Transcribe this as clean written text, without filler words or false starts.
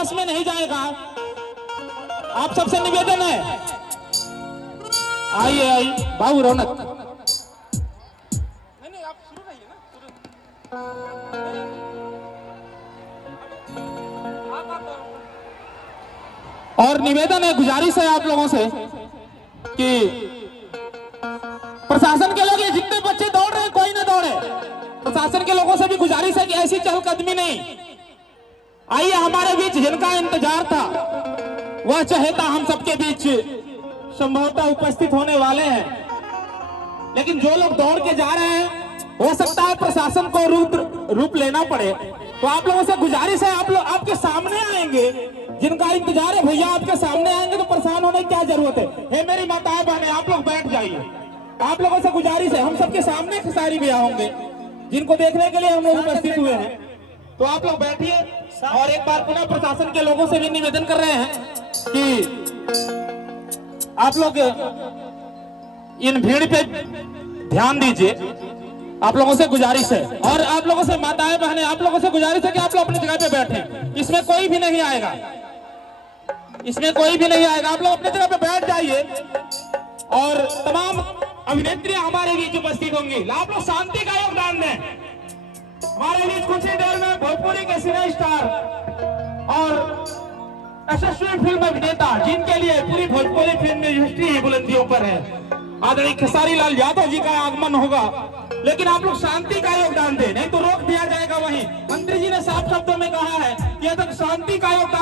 पास में नहीं जाएगा। आप सबसे निवेदन है, आइए आइए बाबू रौनक। नहीं आप शुरू रहिए ना, और निवेदन है, गुजारिश है आप लोगों से कि प्रशासन के लोग, ये जितने बच्चे दौड़ रहे हैं कोई ना दौड़े। प्रशासन के लोगों से भी गुजारिश है कि ऐसी चहलकदमी नहीं। आइए हमारे बीच जिनका इंतजार था वह चहेता हम सबके बीच संभवतः उपस्थित होने वाले हैं, लेकिन जो लोग दौड़ के जा रहे हैं हो सकता है प्रशासन को रूप लेना पड़े। तो आप लोगों से गुजारिश है, आप लोग आपके सामने आएंगे, जिनका इंतजार है भैया आपके सामने आएंगे, तो परेशान होने की क्या जरूरत है। हे मेरी माताएं बहनें, आप लोग बैठ जाइए। आप लोगों से गुजारिश है, हम सबके सामने खेसारी भैया होंगे जिनको देखने के लिए हम लोग उपस्थित हुए हैं, तो आप लोग बैठिए। और एक बार पुनः प्रशासन के लोगों से भी निवेदन कर रहे हैं कि आप लोग इन भीड़ पे ध्यान दीजिए, आप लोगों से गुजारिश है। और आप लोगों से माताएं बहनें, आप लोगों से गुजारिश है कि आप लोग अपनी जगह पे बैठें। इसमें कोई भी नहीं आएगा, इसमें कोई भी नहीं आएगा। आप लोग अपनी जगह पे बैठ जाइए। और तमाम अभिनेत्रियां हमारे बीच उपस्थित होंगी, आप लोग शांति का योगदान दें। हमारे बीच कुछ ही देर में भोजपुरी के सिने स्टार और यशस्वी फिल्म अभिनेता, जिनके लिए पूरी भोजपुरी फिल्म इंडस्ट्री ही बुलंदियों पर है, आदरणीय खेसारी लाल यादव जी का आगमन होगा। लेकिन आप लोग शांति का योगदान दें, नहीं तो रोक दिया जाएगा। वहीं मंत्री जी ने साफ शब्दों में कहा है कि यदि शांति का योगदान